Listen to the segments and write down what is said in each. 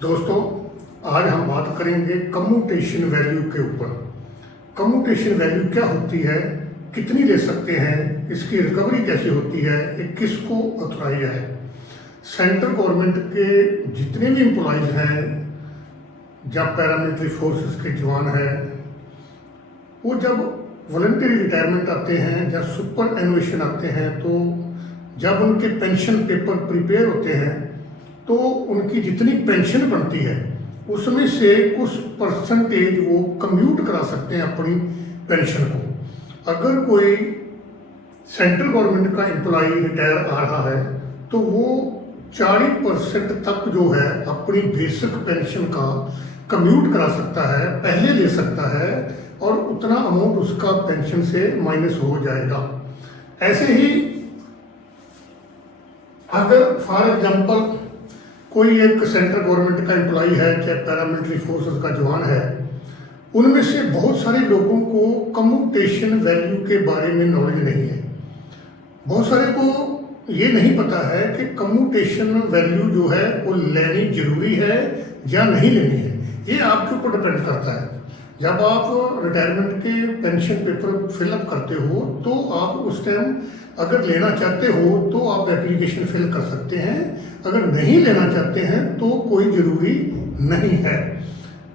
दोस्तों, आज हम बात करेंगे कम्यूटेशन वैल्यू के ऊपर। कम्यूटेशन वैल्यू क्या होती है, कितनी ले सकते हैं, इसकी रिकवरी कैसे होती है, ये किसको ऑथराइज है। सेंट्रल गवर्नमेंट के जितने भी एम्प्लॉयज़ हैं, जब पैरामिलिट्री फोर्सेस के जवान हैं, वो जब वॉलंटरी रिटायरमेंट आते हैं या सुपर एनुएशन आते हैं, तो जब उनके पेंशन पेपर प्रिपेयर होते हैं तो उनकी जितनी पेंशन बनती है उसमें से कुछ परसेंटेज वो कम्यूट करा सकते हैं अपनी पेंशन को। अगर कोई सेंट्रल गवर्नमेंट का एम्प्लॉय रिटायर आ रहा है तो वो 40% तक जो है अपनी बेसिक पेंशन का कम्यूट करा सकता है, पहले ले सकता है, और उतना अमाउंट उसका पेंशन से माइनस हो जाएगा। ऐसे ही अगर फॉर एग्जांपल कोई एक सेंट्रल गवर्नमेंट का एम्प्लॉय है, चाहे पैरामिलिट्री फोर्सेस का जवान है, उनमें से बहुत सारे लोगों को कम्यूटेशन वैल्यू के बारे में नॉलेज नहीं है। बहुत सारे को ये नहीं पता है कि कम्यूटेशन वैल्यू जो है वो लेनी जरूरी है या नहीं लेनी है। ये आपके ऊपर डिपेंड करता है। जब आप रिटायरमेंट के पेंशन पेपर फिलअप करते हो तो आप उस टाइम अगर लेना चाहते हो तो आप एप्लीकेशन फिल कर सकते हैं, अगर नहीं लेना चाहते हैं तो कोई ज़रूरी नहीं है।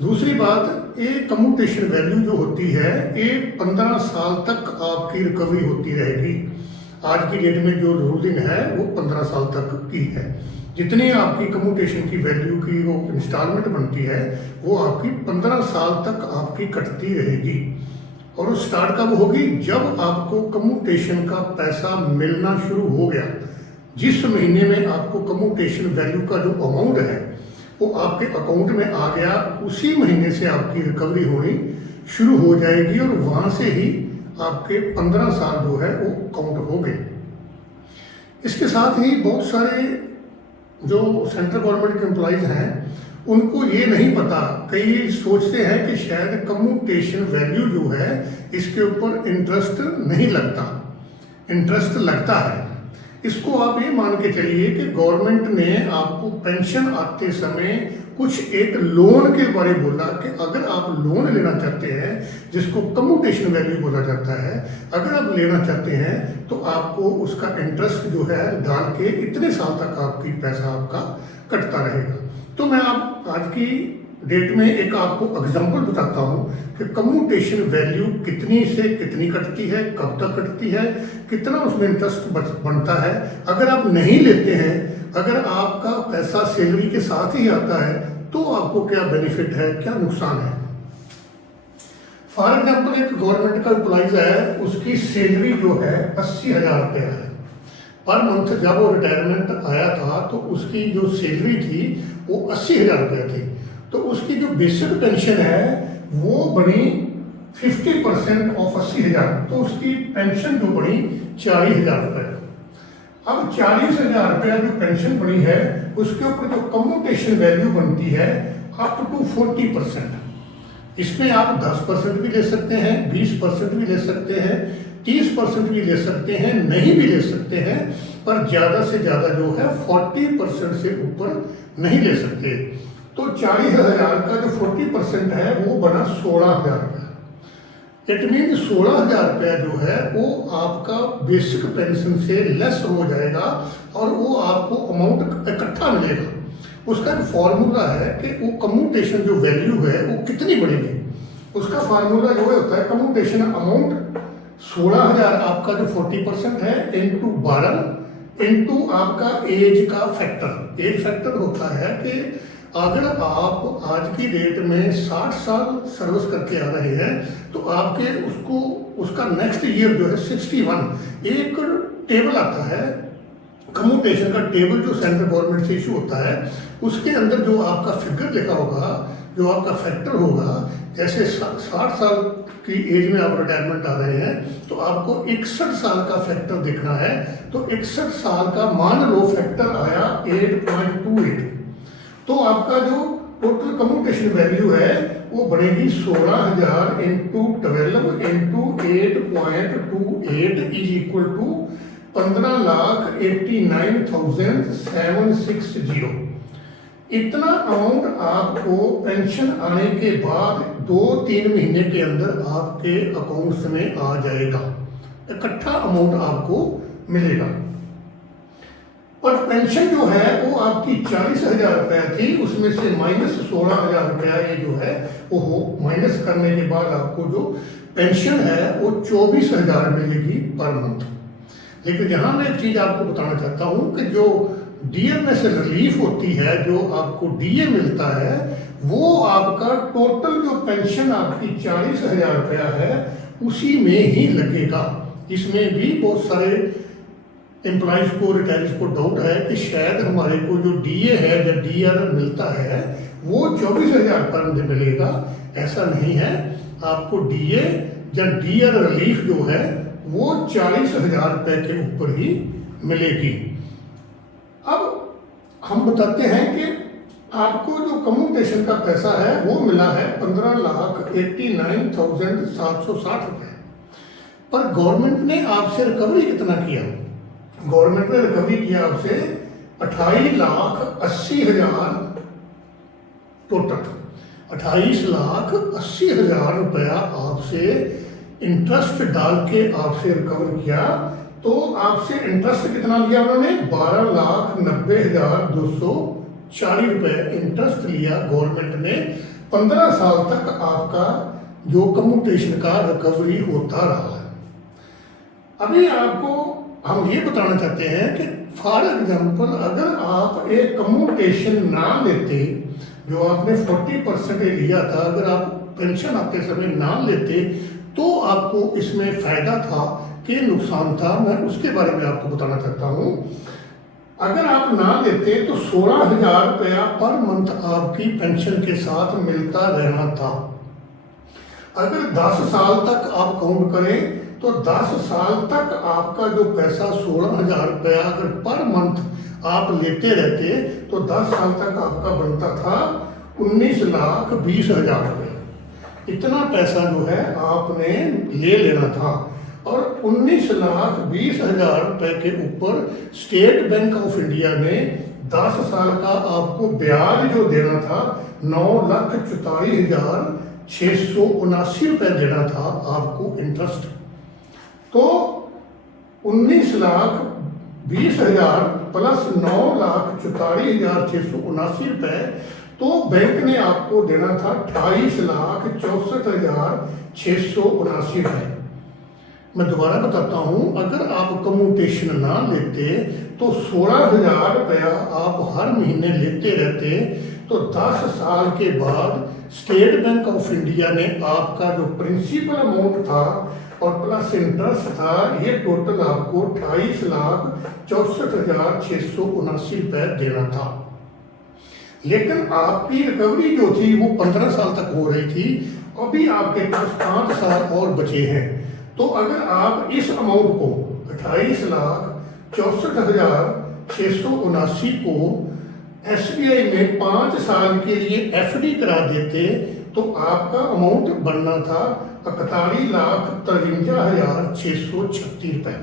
दूसरी बात, ये कम्यूटेशन वैल्यू जो होती है ये 15 साल तक आपकी रिकवरी होती रहेगी। आज की डेट में जो रूलिंग है वो 15 साल तक की है। जितनी आपकी कम्यूटेशन की वैल्यू की वो इंस्टॉलमेंट बनती है वो आपकी 15 साल तक आपकी कटती रहेगी। और वो स्टार्ट कब होगी, जब आपको कम्यूटेशन का पैसा मिलना शुरू हो गया। जिस महीने में आपको कम्यूटेशन वैल्यू का जो अमाउंट है वो आपके अकाउंट में आ गया, उसी महीने से आपकी रिकवरी होनी शुरू हो जाएगी और वहाँ से ही आपके 15 साल जो है वो काउंट हो गए। इसके साथ ही बहुत सारे जो सेंट्रल गवर्नमेंट के एम्प्लॉयज़ हैं उनको ये नहीं पता, कई सोचते हैं कि शायद कम्यूटेशन वैल्यू जो है इसके ऊपर इंटरेस्ट नहीं लगता। इंटरेस्ट लगता है। इसको आप ये मान के चलिए कि गवर्नमेंट ने आपको पेंशन आते समय कुछ एक लोन के बारे में बोला कि अगर आप लोन लेना चाहते हैं, जिसको कम्यूटेशन वैल्यू बोला जाता है, अगर आप लेना चाहते हैं तो आपको उसका इंटरेस्ट जो है डाल के इतने साल तक आपकी पैसा आपका कटता रहेगा। तो मैं आप आज की डेट में एक आपको एग्जांपल बताता हूँ कि कम्यूटेशन वैल्यू कितनी से कितनी कटती है, कब तक कटती है, कितना उसमें इंटरेस्ट बनता है। अगर आप नहीं लेते हैं, अगर आपका पैसा सैलरी के साथ ही आता है तो आपको क्या बेनिफिट है, क्या नुकसान है। फॉर एग्जाम्पल एक गवर्नमेंट का एम्प्लॉयज है, उसकी सैलरी जो है 80,000 रुपया है पर मंथ। जब वो रिटायरमेंट आया था तो उसकी जो सैलरी थी वो 80,000 रुपया थी। तो उसकी जो बेसिक पेंशन है वो बनी 50% ऑफ 80,000, तो उसकी पेंशन जो बनी 40,000 रुपये। अब 40,000 रुपया जो पेंशन बनी है उसके ऊपर जो कम्यूटेशन वैल्यू बनती है अप टू 40%। इसमें आप 10% भी ले सकते हैं, 20% भी ले सकते हैं, 30% भी ले सकते हैं, नहीं भी ले सकते हैं, पर ज़्यादा से ज़्यादा जो है 40% से ऊपर नहीं ले सकते। तो 40,000 का जो 40% है वो बना 16,000 रुपया। इट मीन 16,000 रुपया जो है वो आपका बेसिक पेंशन से लेस हो जाएगा और वो आपको अमाउंट इकट्ठा मिलेगा। उसका जो फार्मूला है कि वो कम्यूटेशन जो वैल्यू है वो कितनी बढ़ेगी, उसका फार्मूला जो होता है कम्यूटेशन अमाउंट 16,000 आपका जो 40% है इंटू 12 इंटू आपका एज का फैक्टर। एज फैक्टर होता है कि अगर आप आज की डेट में 60 साल सर्विस करके आ रहे हैं तो आपके उसका नेक्स्ट ईयर जो है 61। एक टेबल आता है कम्यूटेशन का टेबल जो सेंट्रल गवर्नमेंट से इशू होता है, उसके अंदर जो आपका फिगर लिखा होगा, जो आपका फैक्टर होगा, जैसे 60 साल की एज में आप रिटायरमेंट आ रहे हैं तो आपको 61 साल का फैक्टर देखना है। तो 61 साल का मान लो फैक्टर आया 8.28, तो आपका जो टोटल कम्यूटेशन वैल्यू है वो बनेगी 16,000 into 12 into 8.28 is equal to 15,89,760। इतना अमाउंट आपको पेंशन आने के बाद 2-3 महीने के अंदर आपके अकाउंट्स में आ जाएगा, इकट्ठा अमाउंट आपको मिलेगा। पर पेंशन जो है वो आपकी 40,000 रुपया थी, उसमें से माइनस 16,000 रुपया ये जो है वो माइनस करने के बाद आपको जो पेंशन है वो 24,000 मिलेगी पर मंथ। लेकिन यहाँ मैं एक चीज़ आपको बताना चाहता हूँ कि जो डीएमएस रिलीफ होती है, जो आपको डीए मिलता है, वो आपका टोटल जो पेंशन आपकी 40,000 रुपया है उसी में ही लगेगा। इसमें भी बहुत सारे एम्प्लॉयज़ को, रिटायर्स को डाउट है कि शायद हमारे को जो डीए है या डीआर मिलता है वो 24,000 पर मिलेगा। ऐसा नहीं है, आपको डीए या डीआर रिलीफ जो है वो 40,000 रुपये के ऊपर ही मिलेगी। अब हम बताते हैं कि आपको जो कम्यूटेशन का पैसा है वो मिला है 15,89,760 रुपये। पर गवर्नमेंट ने आपसे रिकवरी कितना किया? गवर्नमेंट ने रिकवरी किया आपसे 28,80,000 टोटल, 28,80,000 रुपया आपसे इंटरेस्ट डाल के आपसे रिकवर किया। तो आपसे इंटरेस्ट कितना लिया उन्होंने? 12,90,240 रुपये इंटरेस्ट लिया गवर्नमेंट ने। 15 साल तक आपका जो कम्यूटेशन का रिकवरी होता रहा है। अभी आपको हम ये बताना चाहते हैं कि फॉर एग्जाम्पल अगर आप एक कम्यूटेशन ना लेते, जो आपने 40% लिया था, अगर आप पेंशन आते समय ना लेते तो आपको इसमें फ़ायदा था कि नुकसान था, मैं उसके बारे में आपको बताना चाहता हूँ। अगर आप ना लेते तो 16,000 रुपया पर मंथ आपकी पेंशन के साथ मिलता रहना था। अगर 10 साल तक आप काउंट करें तो 10 साल तक आपका जो पैसा 16,000 रुपया अगर पर मंथ आप लेते रहते तो 10 साल तक आपका बनता था 19,20,000 रुपये। इतना पैसा जो है आपने ले लेना था। और 19,20,000 रुपये के ऊपर स्टेट बैंक ऑफ इंडिया ने 10 साल का आपको ब्याज जो देना था 9,44,679 रुपये देना था आपको इंटरेस्ट। तो 19,20,000 प्लस 9,44,679 रुपये, तो बैंक ने आपको देना था 28,64,679 रुपये। मैं दोबारा बताता हूँ, अगर आप कम्यूटेशन ना लेते तो 16,000 रुपया आप हर महीने लेते रहते, तो 10 साल के बाद स्टेट बैंक ऑफ इंडिया ने आपका जो प्रिंसिपल अमाउंट था और प्लस इंटरेस्ट था, ये टोटल आपको 28,64,679 रुपये देना था। लेकिन आपकी रिकवरी जो थी वो 15 साल तक हो रही थी, अभी आपके पास 5 साल और बचे हैं। तो अगर आप इस अमाउंट को 28,64,679 को एसबीआई में 5 साल के लिए एफडी करा देते तो आपका अमाउंट बनना था 41,53,636 रुपये।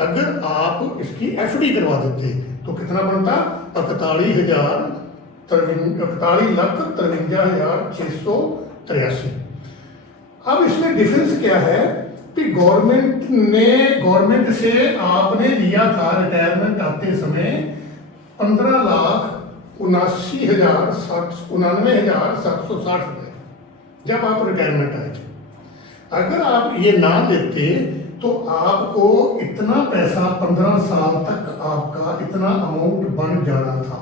अगर आप इसकी एफडी करवा देते तो कितना बनता? 41,53,683। अब इसमें डिफरेंस क्या है कि गवर्नमेंट से आपने लिया था रिटायरमेंट आते समय 15,79,760 रुपये जब आप रिटायरमेंट आए थे। अगर आप ये ना लेते तो आपको इतना पैसा 15 साल तक आपका इतना अमाउंट बन जाना था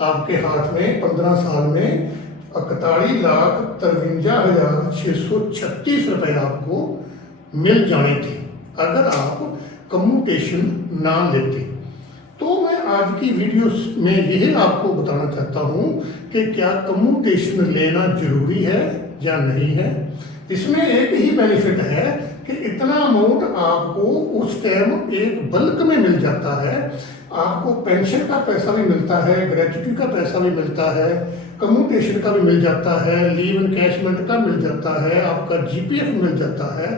आपके हाथ में। 15 साल में 41,53,636 रुपये आपको मिल जाने थे अगर आप कम्यूटेशन ना लेते। तो मैं आज की वीडियो में यही आपको बताना चाहता हूँ कि क्या कम्यूटेशन लेना जरूरी है या नहीं है। इसमें एक ही बेनिफिट है कि इतना अमाउंट आपको उस टाइम एक बल्क में मिल जाता है। आपको पेंशन का पैसा भी मिलता है, ग्रेच्युटी का पैसा भी मिलता है, कम्यूटेशन का भी मिल जाता है, लीव एनकैशमेंट का मिल जाता है, आपका जीपीएफ मिल जाता है।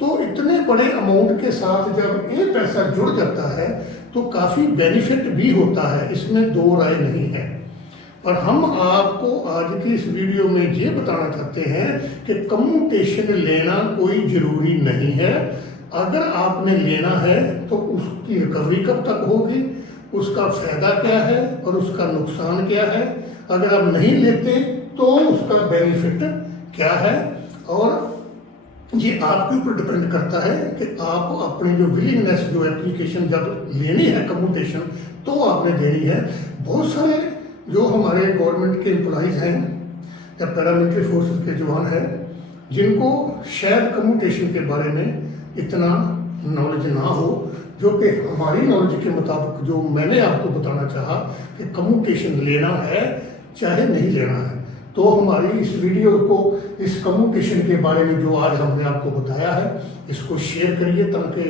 तो इतने बड़े अमाउंट के साथ जब ये पैसा जुड़ जाता है तो काफ़ी बेनिफिट भी होता है, इसमें दो राय नहीं है। पर हम आपको आज की इस वीडियो में ये बताना चाहते हैं कि कम्यूटेशन लेना कोई ज़रूरी नहीं है। अगर आपने लेना है तो उसकी रिकवरी कब तक होगी, उसका फ़ायदा क्या है और उसका नुकसान क्या है, अगर आप नहीं लेते तो उसका बेनिफिट क्या है। और ये आपके ऊपर डिपेंड करता है कि आप अपनी जो विलिंगनेस, जो एप्लीकेशन जब लेनी है कम्यूटेशन तो आपने देनी है। बहुत सारे जो हमारे गवर्नमेंट के एम्प्लॉइज़ हैं या पैरामिलिट्री फोर्सेस के जवान हैं जिनको शायद कम्यूटेशन के बारे में इतना नॉलेज ना हो, जो कि हमारी नॉलेज के मुताबिक जो मैंने आपको बताना चाहा कि कम्यूटेशन लेना है चाहे नहीं लेना है। तो हमारी इस वीडियो को, इस कम्यूटेशन के बारे में जो आज हमने आपको बताया है, इसको शेयर करिए ताकि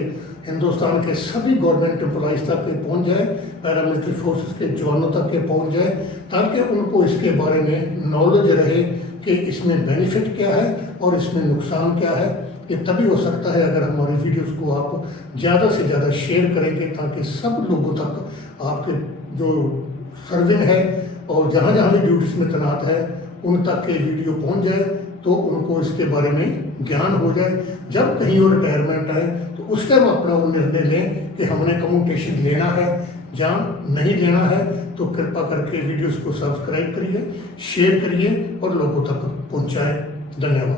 हिंदुस्तान के सभी गवर्नमेंट एम्प्लॉइज़ तक ये पहुंच जाए, पैरामिलिट्री फोर्सेस के जवानों तक ये पहुंच जाए, ताकि उनको इसके बारे में नॉलेज रहे कि इसमें बेनिफिट क्या है और इसमें नुकसान क्या है। ये तभी हो सकता है अगर हमारी वीडियोस को आप ज़्यादा से ज़्यादा शेयर करेंगे, ताकि सब लोगों तक आपके जो सर्विंग है और जहाँ जहाँ भी ड्यूटीज में तैनात है उन तक ये वीडियो पहुँच जाए, तो उनको इसके बारे में ज्ञान हो जाए। जब कहीं और रिटायरमेंट आए तो उस टाइम अपना वो निर्णय लें कि हमने कम्यूटेशन लेना है या नहीं लेना है। तो कृपा करके वीडियोस को सब्सक्राइब करिए, शेयर करिए और लोगों तक पहुँचाएँ। धन्यवाद।